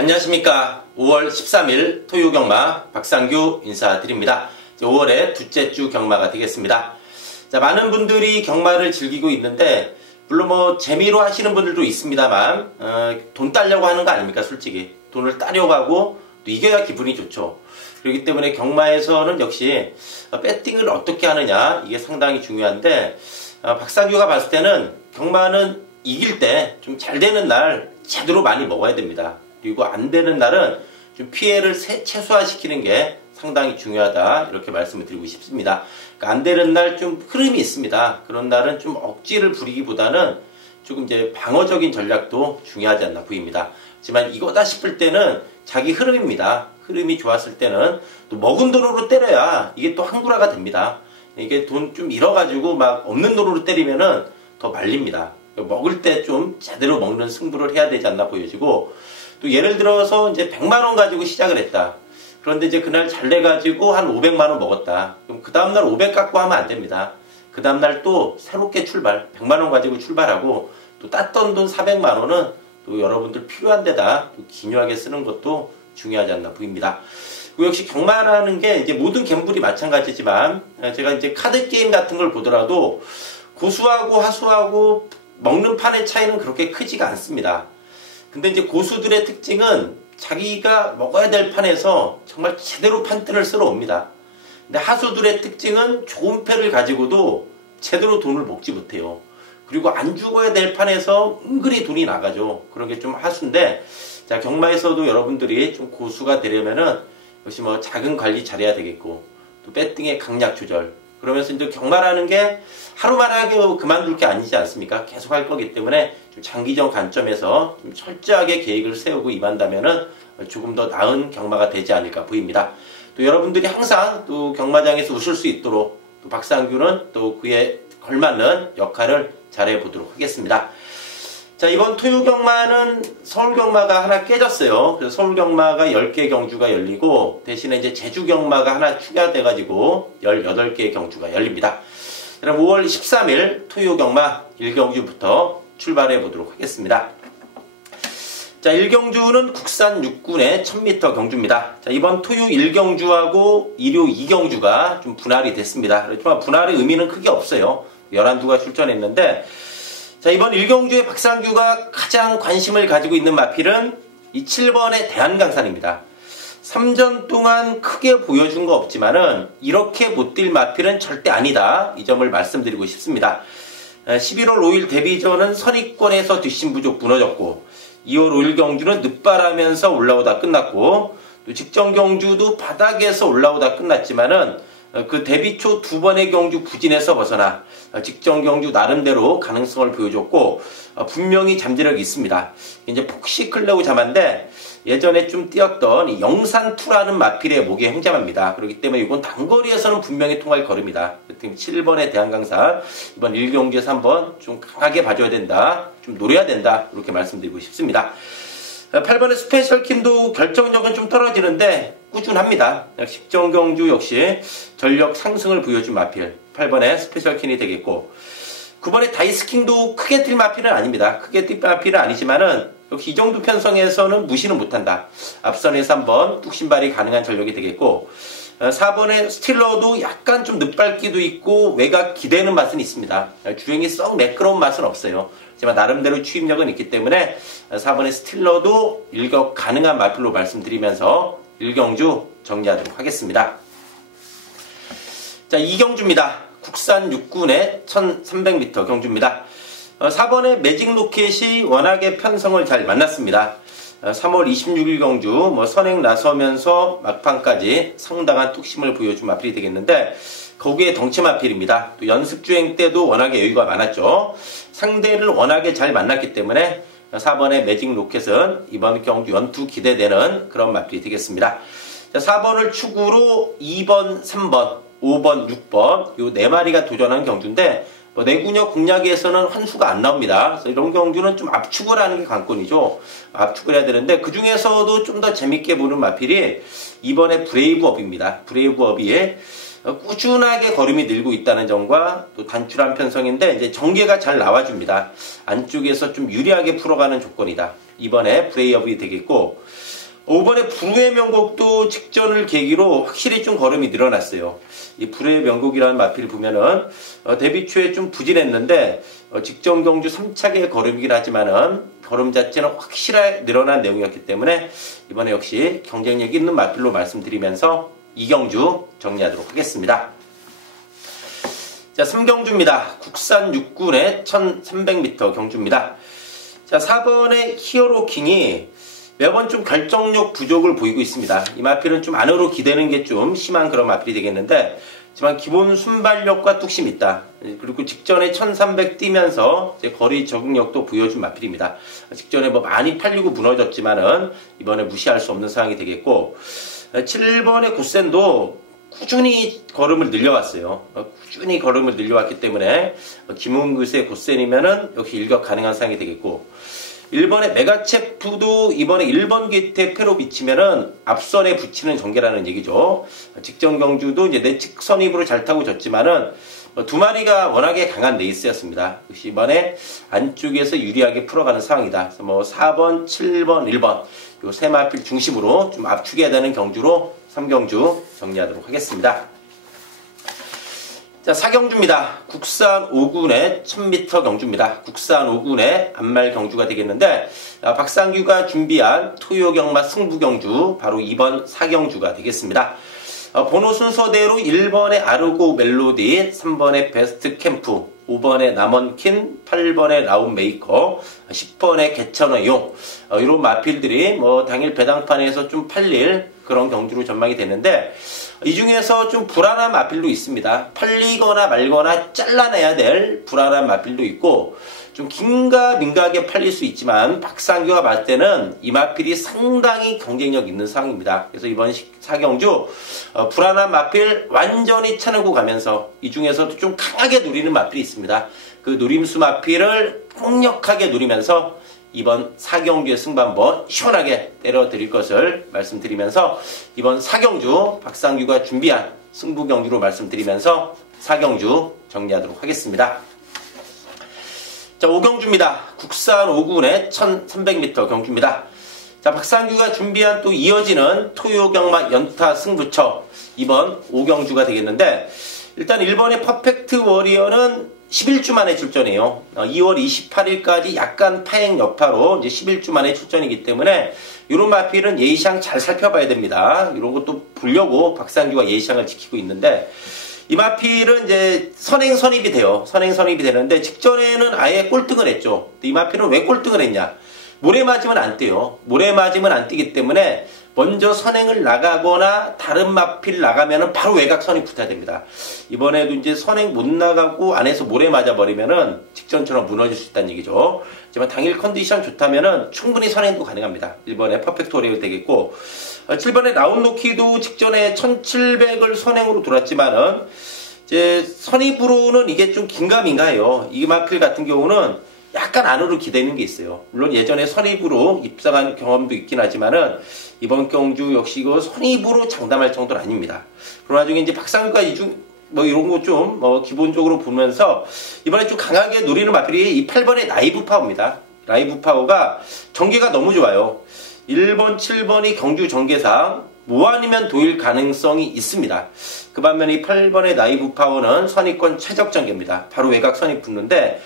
안녕하십니까. 5월 13일 토요 경마 박상규 인사드립니다. 5월의 둘째 주 경마가 되겠습니다. 자, 많은 분들이 경마를 즐기고 있는데 물론 뭐 재미로 하시는 분들도 있습니다만 돈 따려고 하는 거 아닙니까? 솔직히 돈을 따려고 하고 또 이겨야 기분이 좋죠. 그렇기 때문에 경마에서는 역시 배팅을 어떻게 하느냐 이게 상당히 중요한데 박상규가 봤을 때는 경마는 이길 때 좀 잘 되는 날 제대로 많이 먹어야 됩니다. 그리고 안 되는 날은 좀 피해를 최소화시키는 게 상당히 중요하다 이렇게 말씀을 드리고 싶습니다. 그러니까 안 되는 날 좀 흐름이 있습니다. 그런 날은 좀 억지를 부리기보다는 조금 이제 방어적인 전략도 중요하지 않나 보입니다. 하지만 이거다 싶을 때는 자기 흐름입니다. 흐름이 좋았을 때는 또 먹은 돈으로 때려야 이게 또 항구라가 됩니다. 이게 돈 좀 잃어가지고 막 없는 돈으로 때리면은 더 말립니다. 먹을 때 좀 제대로 먹는 승부를 해야 되지 않나 보여지고, 또 예를 들어서 이제 100만원 가지고 시작을 했다. 그런데 이제 그날 잘 내가지고 한 500만원 먹었다. 그럼 그 다음날 500 갖고 하면 안 됩니다. 그 다음날 또 새롭게 출발, 100만원 가지고 출발하고 또 땄던 돈 400만원은 또 여러분들 필요한 데다 또 기묘하게 쓰는 것도 중요하지 않나 보입니다. 그리고 역시 경마라는 게 이제 모든 갬블이 마찬가지지만 제가 이제 카드 게임 같은 걸 보더라도 고수하고 하수하고 먹는 판의 차이는 그렇게 크지가 않습니다. 근데 이제 고수들의 특징은 자기가 먹어야 될 판에서 정말 제대로 판단을 쓸어 옵니다. 근데 하수들의 특징은 좋은 패를 가지고도 제대로 돈을 먹지 못해요. 그리고 안 죽어야 될 판에서 은근히 돈이 나가죠. 그런 게 좀 하수인데, 자, 경마에서도 여러분들이 좀 고수가 되려면은 역시 뭐 작은 관리 잘해야 되겠고, 또 배팅의 강약 조절. 그러면서 이제 경마라는 게 하루만 하고 그만둘 게 아니지 않습니까? 계속 할 거기 때문에 좀 장기적 관점에서 좀 철저하게 계획을 세우고 임한다면은 조금 더 나은 경마가 되지 않을까 보입니다. 또 여러분들이 항상 또 경마장에서 웃을 수 있도록 또 박상규는 또 그에 걸맞는 역할을 잘해 보도록 하겠습니다. 자, 이번 토요 경마는 서울 경마가 하나 깨졌어요. 그래서 서울 경마가 10개 경주가 열리고 대신에 이제 제주 경마가 하나 추가돼가지고 18개의 경주가 열립니다. 그럼 5월 13일 토요 경마 1경주부터 출발해 보도록 하겠습니다. 자, 1경주는 국산 6군의 1000m 경주입니다. 자, 이번 토요 1경주하고 일요 2경주가 좀 분할이 됐습니다. 그렇지만 분할의 의미는 크게 없어요. 11두가 출전했는데, 자, 이번 1경주의 박상규가 가장 관심을 가지고 있는 마필은 이 7번의 대한강산입니다. 3전 동안 크게 보여준 거 없지만은 이렇게 못 뛸 마필은 절대 아니다. 이 점을 말씀드리고 싶습니다. 11월 5일 데뷔전은 선입권에서 뒷심 부족 무너졌고, 2월 5일 경주는 늦발하면서 올라오다 끝났고, 또 직전 경주도 바닥에서 올라오다 끝났지만은 그 데뷔 초 두 번의 경주 부진에서 벗어나 직전 경주 나름대로 가능성을 보여줬고, 분명히 잠재력이 있습니다. 이제 폭시 클레오 자마인데 예전에 좀 뛰었던 이 영산2라는 마필의 목에 행자마입니다. 그렇기 때문에 이건 단거리에서는 분명히 통할 걸음이다. 7번의 대한강산 이번 1경주에서 한번 좀 강하게 봐줘야 된다. 좀 노려야 된다. 이렇게 말씀드리고 싶습니다. 8번의 스페셜킴도 결정력은 좀 떨어지는데 꾸준합니다. 직전 경주 역시 전력 상승을 보여준 마필 8번의 스페셜킴이 되겠고, 9번의 다이스킹도 크게 뛸 마필은 아닙니다. 크게 뛸 마필은 아니지만은 역시 이 정도 편성에서는 무시는 못한다. 앞선에서 한번 뚝심발이 가능한 전력이 되겠고, 4번의 스틸러도 약간 좀 늦밟기도 있고 외곽 기대는 맛은 있습니다. 주행이 썩 매끄러운 맛은 없어요. 하지만 나름대로 추임력은 있기 때문에 4번의 스틸러도 일격 가능한 마필로 말씀드리면서 1경주 정리하도록 하겠습니다. 자, 2경주입니다. 국산 6군의 1300m 경주입니다. 4번의 매직 로켓이 워낙에 편성을 잘 만났습니다. 3월 26일 경주 선행 나서면서 막판까지 상당한 뚝심을 보여준 마필이 되겠는데, 거기에 덩치 마필입니다. 또 연습주행 때도 워낙에 여유가 많았죠. 상대를 워낙에 잘 만났기 때문에 4번의 매직 로켓은 이번 경주 연투 기대되는 그런 마필이 되겠습니다. 자, 4번을 축으로 2번, 3번, 5번, 6번 요 4마리가 도전한 경주인데 내구력 공략에서는 환수가 안 나옵니다. 그래서 이런 경주는 좀 압축을 하는 게 관건이죠. 압축을 해야 되는데 그 중에서도 좀 더 재밌게 보는 마필이 이번에 브레이브업입니다. 브레이브업이 꾸준하게 걸음이 늘고 있다는 점과 또 단출한 편성인데 이제 전개가 잘 나와줍니다. 안쪽에서 좀 유리하게 풀어가는 조건이다. 이번에 브레이브업이 되겠고, 5번에 불후의 명곡도 직전을 계기로 확실히 좀 걸음이 늘어났어요. 이 불후의 명곡이라는 마필을 보면은 데뷔 초에 좀 부진했는데 직전 경주 3차계 걸음이긴 하지만은 걸음 자체는 확실하게 늘어난 내용이었기 때문에 이번에 역시 경쟁력 있는 마필로 말씀드리면서 이경주 정리하도록 하겠습니다. 자, 3경주입니다. 국산 6군의 1300m 경주입니다. 자, 4번의 히어로킹이 매번 좀 결정력 부족을 보이고 있습니다. 이 마필은 좀 안으로 기대는 게 좀 심한 그런 마필이 되겠는데, 하지만 기본 순발력과 뚝심이 있다. 그리고 직전에 1300 뛰면서 이제 거리 적응력도 보여준 마필입니다. 직전에 뭐 많이 팔리고 무너졌지만은 이번에 무시할 수 없는 상황이 되겠고, 7번의 고센도 꾸준히 걸음을 늘려왔어요. 꾸준히 걸음을 늘려왔기 때문에 김웅긋의 고센이면은 역시 일격 가능한 상황이 되겠고, 1번의 메가체프도 이번에 1번 게이트에 패로 비치면은 앞선에 붙이는 전개라는 얘기죠. 직전 경주도 이제 내측 선입으로 잘 타고 졌지만은 두 마리가 워낙에 강한 레이스였습니다. 역시 이번에 안쪽에서 유리하게 풀어가는 상황이다. 그래서 뭐 4번, 7번, 1번 요 세 마필 중심으로 좀 압축해야 되는 경주로 3경주 정리하도록 하겠습니다. 자, 4경주입니다. 국산 5군의 1000m 경주입니다. 국산 5군의 암말 경주가 되겠는데, 박상규가 준비한 토요 경마 승부 경주, 바로 2번 4경주가 되겠습니다. 번호 순서대로 1번의 아르고 멜로디, 3번의 베스트 캠프, 5번의 남원킨, 8번의 라운메이커, 10번의 개천어용, 이런 마필들이 뭐 당일 배당판에서 좀 팔릴 그런 경주로 전망이 되는데, 이 중에서 좀 불안한 마필도 있습니다. 팔리거나 말거나 잘라내야 될 불안한 마필도 있고, 좀 긴가민가하게 팔릴 수 있지만 박상규가 봤을 때는 이 마필이 상당히 경쟁력 있는 상황입니다. 그래서 이번 4경주 불안한 마필 완전히 차내고 가면서 이 중에서도 좀 강하게 누리는 마필이 있습니다. 그 누림수 마필을 폭력하게 누리면서 이번 4경주의 승부 한번 시원하게 때려드릴 것을 말씀드리면서 이번 4경주 박상규가 준비한 승부 경주로 말씀드리면서 4경주 정리하도록 하겠습니다. 자, 5경주입니다. 국산 5군의 1300m 경주입니다. 자, 박상규가 준비한 또 이어지는 토요경마 연타 승부처 이번 5경주가 되겠는데, 일단 1번의 퍼펙트 워리어는 11주 만에 출전이에요. 2월 28일까지 약간 파행 여파로 이제 11주 만에 출전이기 때문에 이런 마필은 예의상 잘 살펴봐야 됩니다. 이런 것도 보려고 박상규가 예의상을 지키고 있는데, 이 마필은 이제 선행선입이 돼요. 선행선입이 되는데 직전에는 아예 꼴등을 했죠. 이 마필은 왜 꼴등을 했냐? 모래 맞으면 안 뛰어요. 모래 맞으면 안 뛰기 때문에 먼저 선행을 나가거나 다른 마필 나가면은 바로 외곽 선이 붙어야 됩니다. 이번에도 이제 선행 못 나가고 안에서 모래 맞아 버리면은 직전처럼 무너질 수 있다는 얘기죠. 하지만 당일 컨디션 좋다면은 충분히 선행도 가능합니다. 1번에 퍼펙트 워리어 되겠고, 7번에 라운로키도 직전에 1700을 선행으로 돌았지만은 이제 선입으로는 이게 좀 긴가민가해요. 이 마필 같은 경우는 약간 안으로 기대는 게 있어요. 물론 예전에 선입으로 입상한 경험도 있긴 하지만은 이번 경주 역시 이거 선입으로 장담할 정도는 아닙니다. 그러나 중에 이제 박상규가 뭐 이런 거 좀 기본적으로 보면서 이번에 좀 강하게 노리는 마필이 이 8번의 라이브 파워입니다. 라이브 파워가 전개가 너무 좋아요. 1번, 7번이 경주 전개상 뭐 아니면 도일 가능성이 있습니다. 그 반면에 이 8번의 라이브 파워는 선입권 최적 전개입니다. 바로 외곽 선이 붙는데,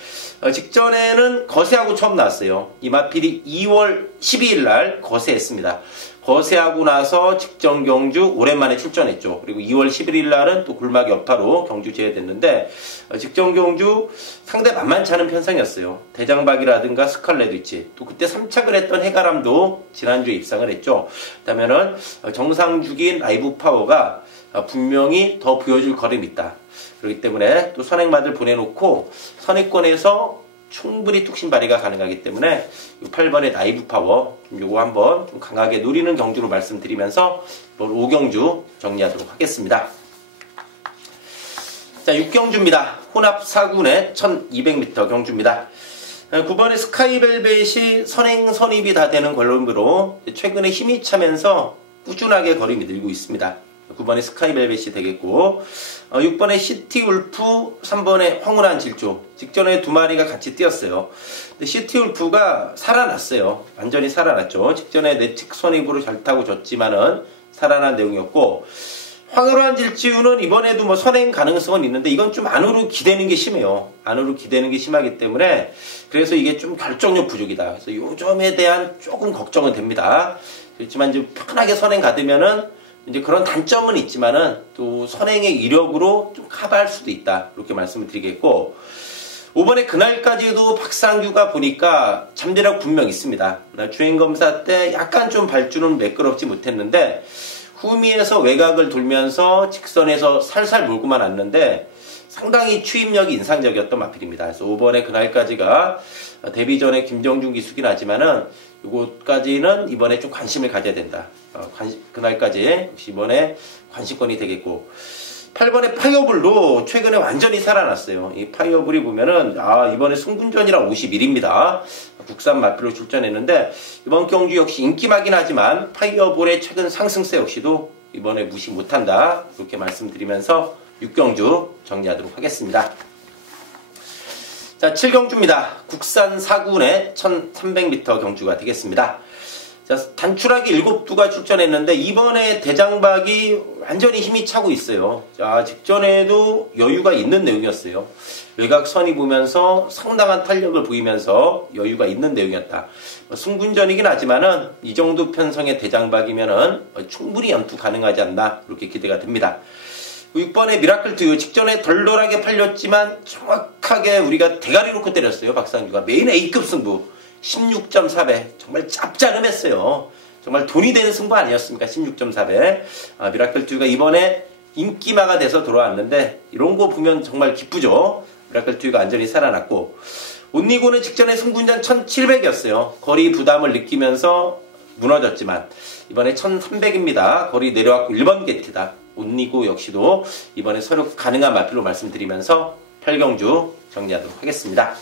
직전에는 거세하고 처음 나왔어요. 이 마필이 2월 12일 날 거세했습니다. 거세하고 나서 직전 경주 오랜만에 출전했죠. 그리고 2월 11일 날은 또 골막 여파로 경주 제외됐는데, 직전 경주 상대 만만치 않은 편성이었어요. 대장박이라든가 스칼렛위치, 또 그때 3착을 했던 해가람도 지난주에 입상을 했죠. 그렇다면은 정상주기인 라이브 파워가 분명히 더 보여줄 걸음이 있다. 그렇기 때문에 또 선행마들 보내놓고 선행권에서 충분히 뚝심 발휘가 가능하기 때문에 8번의 라이브 파워 요거 한번 좀 강하게 노리는 경주로 말씀드리면서 이번 5경주 정리하도록 하겠습니다. 자, 6경주입니다. 혼합 4군의 1200m 경주입니다. 9번의 스카이벨벳이 선행 선입이 다 되는 걸음으로 최근에 힘이 차면서 꾸준하게 걸음이 늘고 있습니다. 9번에 스카이벨벳이 되겠고 6번에 시티울프, 3번에 황홀한 질주. 직전에 두 마리가 같이 뛰었어요. 근데 시티울프가 살아났어요. 완전히 살아났죠. 직전에 내측 선입으로 잘 타고 졌지만은 살아난 내용이었고, 황홀한 질주는 이번에도 뭐 선행 가능성은 있는데 이건 좀 안으로 기대는 게 심해요. 안으로 기대는 게 심하기 때문에 그래서 이게 좀 결정력 부족이다. 그래서 요 점에 대한 조금 걱정은 됩니다. 그렇지만 이제 편하게 선행 가두면은 이제 그런 단점은 있지만은 또 선행의 이력으로 좀 커버할 수도 있다. 이렇게 말씀을 드리겠고, 5번에 그날까지도 박상규가 보니까 잠재력 분명 있습니다. 주행검사 때 약간 좀 발주는 매끄럽지 못했는데 후미에서 외곽을 돌면서 직선에서 살살 몰고만 왔는데 상당히 추임력이 인상적이었던 마필입니다. 그래서 5번에 그날까지가 데뷔 전에 김정준 기수긴 하지만은 이것까지는 이번에 좀 관심을 가져야 된다. 그날까지 역시 이번에 관심권이 되겠고, 8번에 파이어블도 최근에 완전히 살아났어요. 이 파이어블이 보면은 이번에 승분전이랑 51입니다. 국산 마필로 출전했는데 이번 경주 역시 인기마긴 하지만 파이어볼의 최근 상승세 역시도 이번에 무시 못한다. 이렇게 말씀드리면서 6경주 정리하도록 하겠습니다. 자, 7경주입니다. 국산 4군의 1300m 경주가 되겠습니다. 자, 단출하게 7두가 출전했는데 이번에 대장박이 완전히 힘이 차고 있어요. 자, 직전에도 여유가 있는 내용이었어요. 외곽선이 보면서 상당한 탄력을 보이면서 여유가 있는 내용이었다. 승분전이긴 하지만은 이 정도 편성의 대장박이면은 충분히 연투 가능하지 않나, 이렇게 기대가 됩니다. 6번의 미라클 투유, 직전에 덜덜하게 팔렸지만 정확하게 우리가 대가리 놓고 때렸어요. 박상규가 메인 A급 승부 16.4배, 정말 짭짤음했어요. 정말 돈이 되는 승부 아니었습니까? 16.4배. 미라클 투유가 이번에 인기마가 돼서 돌아왔는데 이런 거 보면 정말 기쁘죠. 미라클 투유가 완전히 살아났고, 온니고는 직전에 승분전 1700이었어요. 거리 부담을 느끼면서 무너졌지만 이번에 1300입니다. 거리 내려왔고 1번 게티다. 온니고 역시도 이번에 서력 가능한 마필로 말씀드리면서 8경주 정리하도록 하겠습니다.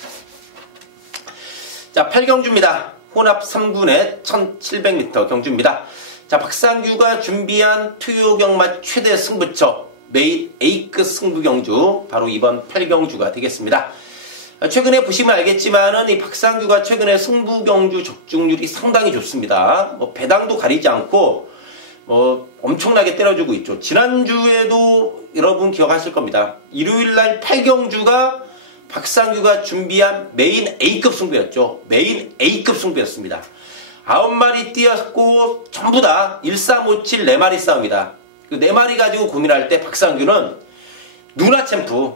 자, 8경주입니다. 혼합 3군의 1700m 경주입니다. 자, 박상규가 준비한 투요 경마 최대 승부처 메인 A급 승부 경주, 바로 이번 8경주가 되겠습니다. 최근에 보시면 알겠지만은 이 박상규가 최근에 승부 경주 적중률이 상당히 좋습니다. 뭐 배당도 가리지 않고 엄청나게 때려주고 있죠. 지난주에도 여러분 기억하실 겁니다. 일요일날 8경주가 박상규가 준비한 메인 A급 승부였죠. 메인 A급 승부였습니다. 9마리 뛰었고 전부 다 1357 4마리 싸움이다. 그 4마리 가지고 고민할 때 박상규는 누나 챔프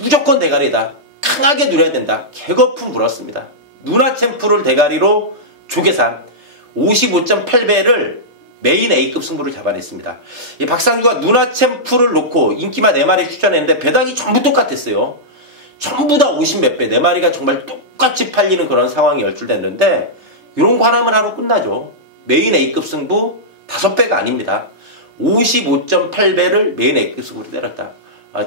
무조건 대가리다. 강하게 누려야 된다. 개거품 불었습니다. 누나 챔프를 대가리로 조계산 55.8배를 메인 A급 승부를 잡아냈습니다. 이 박상규가 누나 챔프를 놓고 인기마 4마리 추천했는데 배당이 전부 똑같았어요. 전부 다 50몇 배, 4마리가 정말 똑같이 팔리는 그런 상황이 연출됐는데 이런 거 하나만 하러 끝나죠. 메인 A급 승부 5배가 아닙니다. 55.8배를 메인 A급 승부로 때렸다.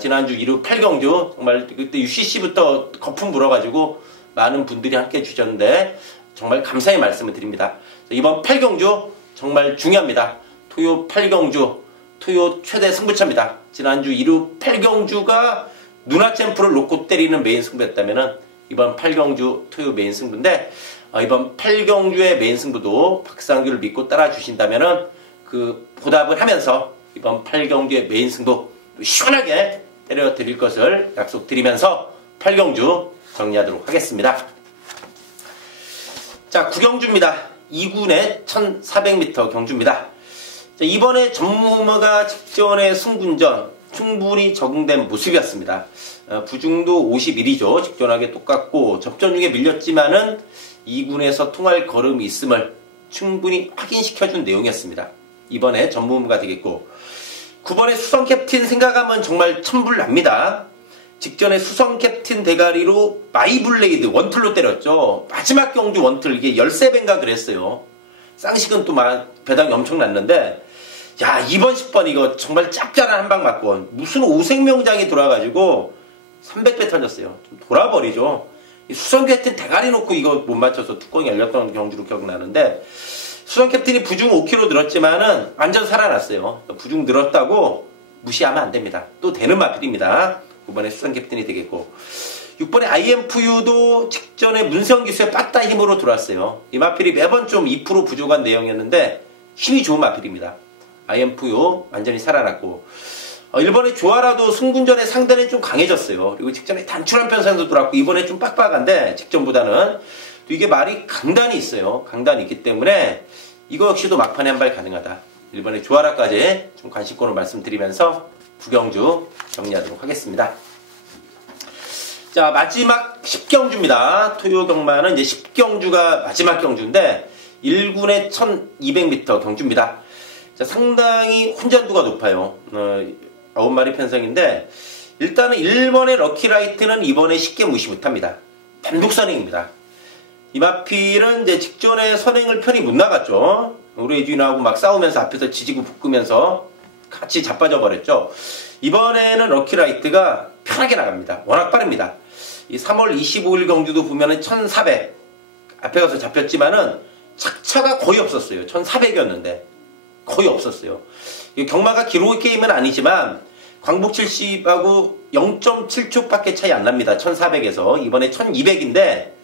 지난주 일요 8경주 정말 그때 UCC부터 거품 불어가지고 많은 분들이 함께 해주셨는데 정말 감사의 말씀을 드립니다. 이번 8경주 정말 중요합니다. 토요 8경주, 토요 최대 승부처입니다. 지난주 일요 8경주가 누나 챔프를 놓고 때리는 메인 승부였다면은 이번 8경주 토요 메인 승부인데, 이번 8경주의 메인 승부도 박상규를 믿고 따라주신다면은 그 보답을 하면서 이번 8경주의 메인 승부 시원하게 때려 드릴 것을 약속드리면서 8경주 정리하도록 하겠습니다. 자, 9경주입니다. 2군의 1400m 경주입니다. 자, 이번에 전무후무가 직전의 승군전 충분히 적응된 모습이었습니다. 부중도 51이죠. 직전하게 똑같고 접전 중에 밀렸지만은 2군에서 통할 걸음이 있음을 충분히 확인시켜준 내용이었습니다. 이번에 전무후무가 되겠고, 9번의 수성 캡틴 생각하면 정말 천불납니다. 직전에 수성 캡틴 대가리로 마이블레이드 원툴로 때렸죠. 마지막 경주 원툴 이게 13배인가 그랬어요. 쌍식은 또 배당이 엄청 났는데, 야, 이번 10번 이거 정말 짭짤한 한 방 맞고 무슨 오생명장이 돌아가지고 300배 터졌어요. 좀 돌아버리죠. 수성 캡틴 대가리 놓고 이거 못 맞춰서 뚜껑이 열렸던 경주로 기억나는데, 수성 캡틴이 부중 5kg 늘었지만은 완전 살아났어요. 부중 늘었다고 무시하면 안 됩니다. 또 되는 마필입니다. 5번에 수성 캡틴이 되겠고, 6번에 IMFU도 직전에 문세영 기수의 빠따 힘으로 들어왔어요. 이 마필이 매번 좀 2% 부족한 내용이었는데 힘이 좋은 마필입니다. IMFU 완전히 살아났고, 1번에 조아라도 승군전에 상대는 좀 강해졌어요. 그리고 직전에 단출한 편성도 들어왔고, 이번에 좀 빡빡한데 직전보다는 또 이게 말이 강단이 있어요. 강단이 있기 때문에 이거 역시도 막판에 한 발 가능하다. 1번에 조아라까지 좀 관심권을 말씀드리면서 구경주 정리하도록 하겠습니다. 자, 마지막 10경주입니다. 토요 경마는 이제 10경주가 마지막 경주인데 1군의 1200m 경주입니다. 자, 상당히 혼전도가 높아요. 9마리 편성인데 일단은 1번의 럭키라이트는 이번에 쉽게 무시 못합니다. 단독 선행입니다. 이 마필은 이제 직전에 선행을 편히 못 나갔죠. 오레이준하고 막 싸우면서 앞에서 지지고 볶으면서 같이 자빠져 버렸죠. 이번에는 럭키라이트가 편하게 나갑니다. 워낙 빠릅니다. 이 3월 25일 경주도 보면은 1400 앞에 가서 잡혔지만은 착차가 거의 없었어요. 1400이었는데 거의 없었어요. 경마가 기록의 게임은 아니지만 광복 70하고 0.7초 밖에 차이 안 납니다. 1400에서 이번에 1200인데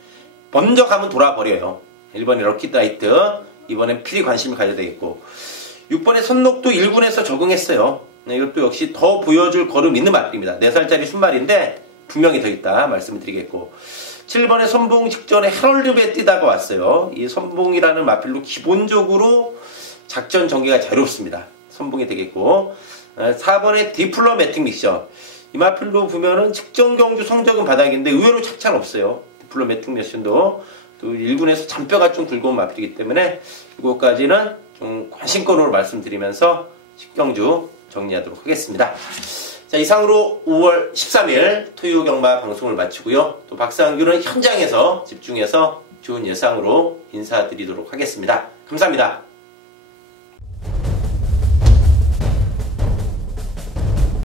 먼저 가면 돌아버려요. 1번에 럭키라이트, 이번엔 필히 관심을 가져야 되겠고, 6번에 선록도 1군에서 적응했어요. 이것도 역시 더 보여줄 걸음 있는 마필입니다. 4살짜리 순말인데 분명히 더 있다 말씀을 드리겠고, 7번에 선봉 직전에 헤럴드에 뛰다가 왔어요. 이 선봉이라는 마필로 기본적으로 작전 전개가 자유롭습니다. 선봉이 되겠고, 4번에 디플로매틱 미션, 이 마필로 보면은 직전 경주 성적은 바닥인데 의외로 착찬 없어요. 디플로매틱 미션도 또 1군에서 잔뼈가 좀 굵은 마필이기 때문에 이것까지는 좀 관심권으로 말씀드리면서 10경주 정리하도록 하겠습니다. 자, 이상으로 5월 13일 토요 경마 방송을 마치고요. 또 박상규는 현장에서 집중해서 좋은 예상으로 인사드리도록 하겠습니다. 감사합니다.